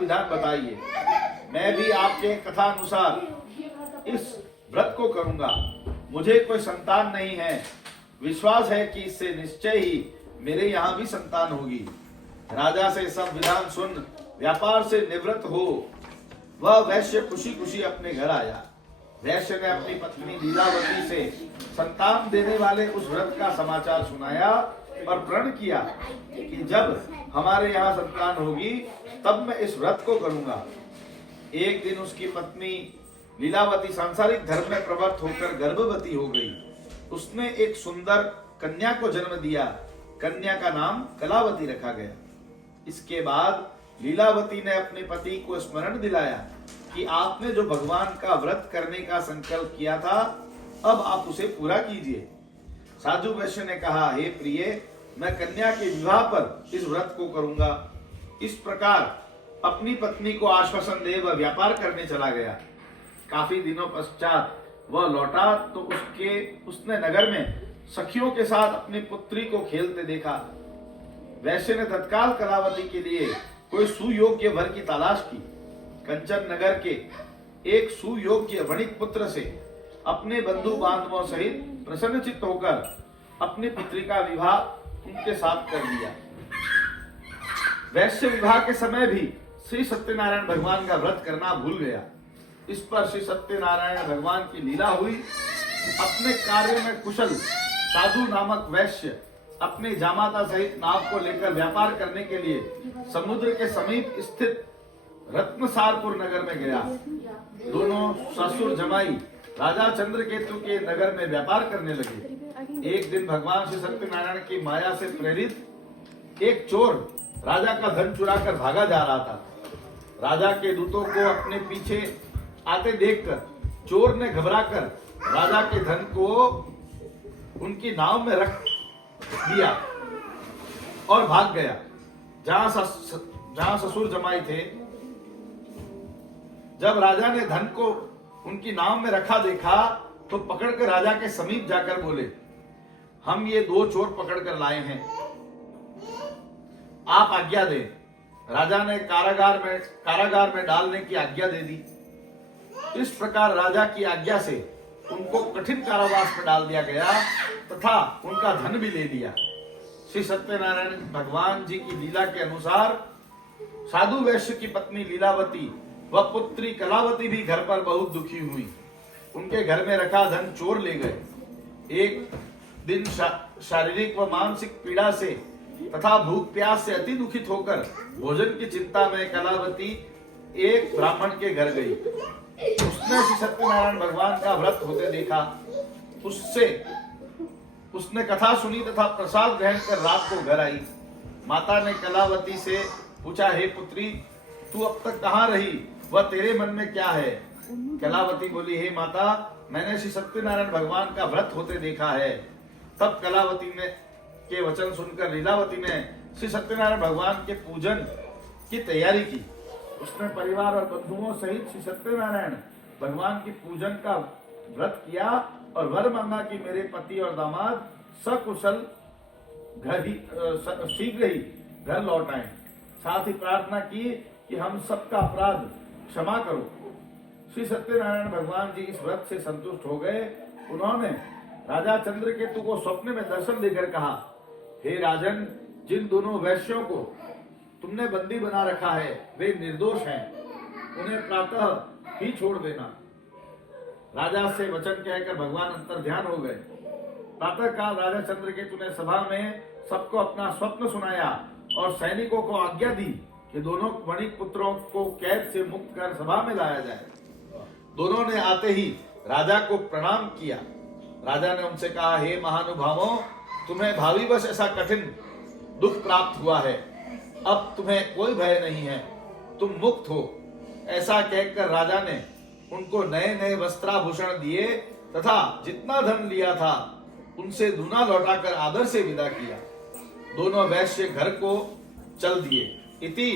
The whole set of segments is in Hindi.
विधान बताइए, मैं भी आपके कथा अनुसार इस व्रत को करूंगा। मुझे कोई संतान नहीं है, विश्वास है कि इससे निश्चय ही मेरे यहाँ भी संतान होगी। राजा से सब विधान सुन व्यापार से निवृत्त हो वह वैश्य खुशी खुशी अपने घर आया। वैश्य ने अपनी पत्नी लीलावती से संतान देने वाले उस व्रत का समाचार सुनाया और प्रण किया कि जब हमारे यहाँ संतान होगी तब मैं इस व्रत को करूंगा। एक दिन उसकी पत्नी लीलावती सांसारिक धर्म में प्रवृत्त होकर गर्भवती हो गई। उसने एक सुंदर कन्या को जन्म दिया। कन्या का नाम कलावती रखा गया। इसके बाद लीलावती ने अपने पति को स्मरण दिलाया कि आपने जो भगवान का व्रत करने का संकल्प किया था अब आप उसे पूरा कीजिए। साधु वैश्य ने कहा, हे प्रिय, मैं कन्या के विवाह पर इस व्रत को करूंगा। इस प्रकार अपनी पत्नी को आश्वासन दे वह व्यापार करने चला गया। काफी दिनों पश्चात वह लौटा तो उसने नगर में सखियों के साथ अपनी पुत्री को खेलते देखा। वैश्य ने तत्काल कलावती के लिए कोई सुयोग्य वर की तलाश की। कंचन नगर के एक सुयोग्य वणिक पुत्र से अपने बंधु बांधवों सहित प्रसन्नचित्त होकर अपनी पुत्री का विवाह उनके साथ कर दिया। वैश्य विवाह के समय भी श्री सत्यनारायण भगवान का व्रत करना भूल गया। इस पर श्री सत्यनारायण भगवान की लीला हुई। अपने कार्य में कुशल साधु नामक वैश्य अपने जामाता सहित नाव को लेकर व्यापार करने के लिए समुद्र के समीप स्थित रत्नसारपुर नगर में गया। दोनों ससुर जमाई राजा चंद्रकेतु के नगर में व्यापार करने लगे। एक दिन भगवान श्री सत्यनारायण की माया से प्रेरित एक चोर राजा का धन चुराकर भागा जा रहा था। राजा के दूतों को अपने पीछे आते देखकर चोर ने घबराकर राजा के धन को उनकी नाव में रख दिया और भाग गया। जहां ससुर जमाई थे, जब राजा ने धन को उनकी नाव में रखा देखा तो पकड़कर राजा के समीप जाकर बोले, हम ये दो चोर पकड़कर लाए हैं, आप आज्ञा दें। राजा ने कारागार में डालने की आज्ञा दे दी। इस प्रकार राजा की आज्ञा से उनको कठिन कारावास में डाल दिया गया तथा उनका धन भी ले लिया। श्री सत्यनारायण भगवान जी की लीला के अनुसार साधु वैश्य की पत्नी लीलावती व पुत्री कलावती भी घर पर बहुत दुखी हुई। उनके घर में रखा धन चोर ले गए। एक दिन शारीरिक व मानसिक पीड़ा से तथा भूख प्यास से अति दुखित होकर भोजन की चिंता में कलावती एक ब्राह्मण के घर गई। उसने श्री सत्यनारायण भगवान का व्रत होते देखा। उसने कथा सुनी तथा प्रसाद ग्रहण कर रात को घर आई। माता ने कलावती से पूछा, हे पुत्री, तू अब तक कहाँ रही, वह तेरे मन में क्या है? कलावती बोली, हे माता, मैंने श्री सत्यनारायण भगवान का व्रत होते देखा है। तब कलावती ने के वचन सुनकर लीलावती ने श्री सत्यनारायण भगवान के पूजन की तैयारी की। उसने परिवार और बंधुओं सहित श्री सत्यनारायण भगवान की पूजन का व्रत किया और वर मांगा कि मेरे पति और दामाद सकुशल शीघ्र ही घर लौट आए। साथ ही प्रार्थना की कि हम सबका अपराध क्षमा करो। श्री सत्यनारायण भगवान जी इस व्रत से संतुष्ट हो गए। उन्होंने राजा चंद्रकेतु को स्वप्न में दर्शन देकर कहा, हे राजन, जिन दोनों वैश्यों को तुमने बंदी बना रखा है वे निर्दोष हैं, उन्हें प्रातः ही छोड़ देना। राजा से वचन कहकर भगवान अंतर ध्यान हो गए। प्रातः काल राजा चंद्रकेतु ने सभा में सबको अपना स्वप्न सुनाया और सैनिकों को आज्ञा दी कि दोनों वणिक पुत्रों को कैद से मुक्त कर सभा में लाया जाए। दोनों ने आते ही राजा को प्रणाम किया। राजा ने उनसे कहा, हे महानुभावों, तुम्हें भावीवश ऐसा कठिन दुख प्राप्त हुआ है, अब तुम्हें कोई भय नहीं है, तुम मुक्त हो। ऐसा कहकर राजा ने उनको नए नए वस्त्राभूषण दिए तथा जितना धन लिया था उनसे दूना लौटाकर आदर से विदा किया। दोनों वैश्य घर को चल दिए। इति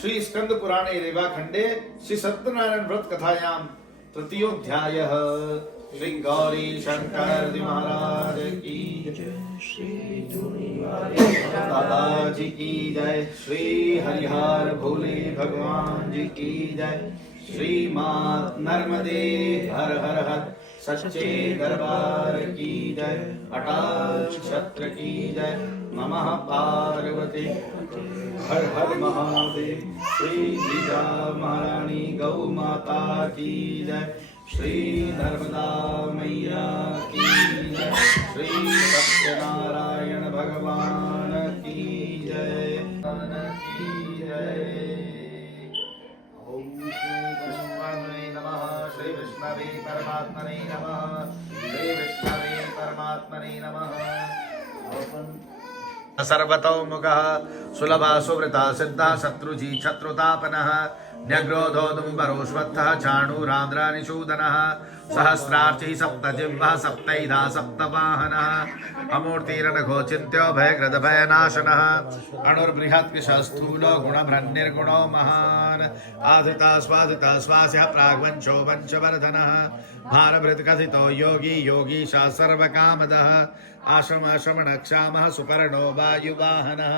श्री स्कंद पुराणे रेवाखंडे श्री सत्यनारायण व्रत कथायाम तृतीयोध्यायः। श्री गौरी शंकर जी महाराज की दादाजी की जय। श्री हरिहर भोले भगवान जी की जय। श्री मात नर्मदे हर हर हर सच्चे दरबार की जय। अटाल छत्र की जय। नमः पार्वती हर हर महादेव। श्री गिरिजा महारानी गौ माता की जय। श्री नर्मदा मैया की जय। श्री सत्यनारायण भगवान की जय। की जय। ओम श्री विष्णवे नमः। श्री विष्णवे परमात्मने नमः। श्री विष्णवे परमात्मने नमः। सर्वतोमुखः सुलभा सुवृता सिद्धा शत्रुजी शत्रुतापनः न्यग्रोधो दुम्बरोश्वत्थः चाणूरान्द्रानिषूदनः सहस्रार्ची सप्तजिह्वः सप्तैधा सप्तवाहनः अमूर्तिरनघो चिन्त्यो भयकृतभयनाशनः अणुर्बृहत्कृशः स्थूलो गुणभ्रन्निर्गुणो महान् आधिता स्वाधिता स्वास्यः प्राग्वंशो वंशवर्धनः भारभृत्कथितो योगी योगीशः सर्वकामदः आश्रमश्रमणक्षामः सुपर्णो वायुवाहनः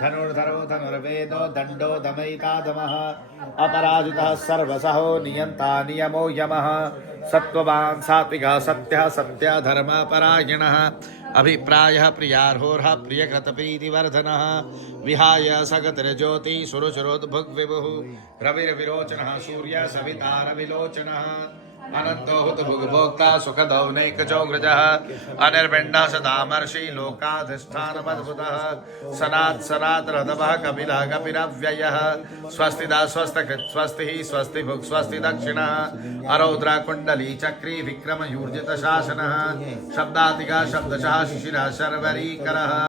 धनुर्धरो धनुर्वेदो दण्डो दमयितादमः अपराजितः सर्वसहो नियन्ता नियमो यमः सत्त्ववान् सात्विकः सत्यः सत्यधर्मपरायणः अभिप्रायः प्रियार्होर्हः प्रियकृतप्रीतिवर्धनः विहाय सगतिर्ज्योति सुरुचिरोद्भुग्विभुः रविर्विरोचनः सूर्य सवितारविलोचनः अनंतो हुतभुग्भोक्ता सुखदौनैकचौग्रजः अनिर्विण्णः सदामर्षि लोकाधिष्ठानमद्भुतः सनात् सनातनरदवः कपिलः कपिरव्ययः स्वस्तिदा स्वस्तिकृत् स्वस्तिः स्वस्ति भुक् स्वस्ति दक्षिणः अरौद्रा कुण्डली चक्री विक्रमयूर्जितशासनः शब्दातिका शब्दशः शिशिरः शर्वरीकरः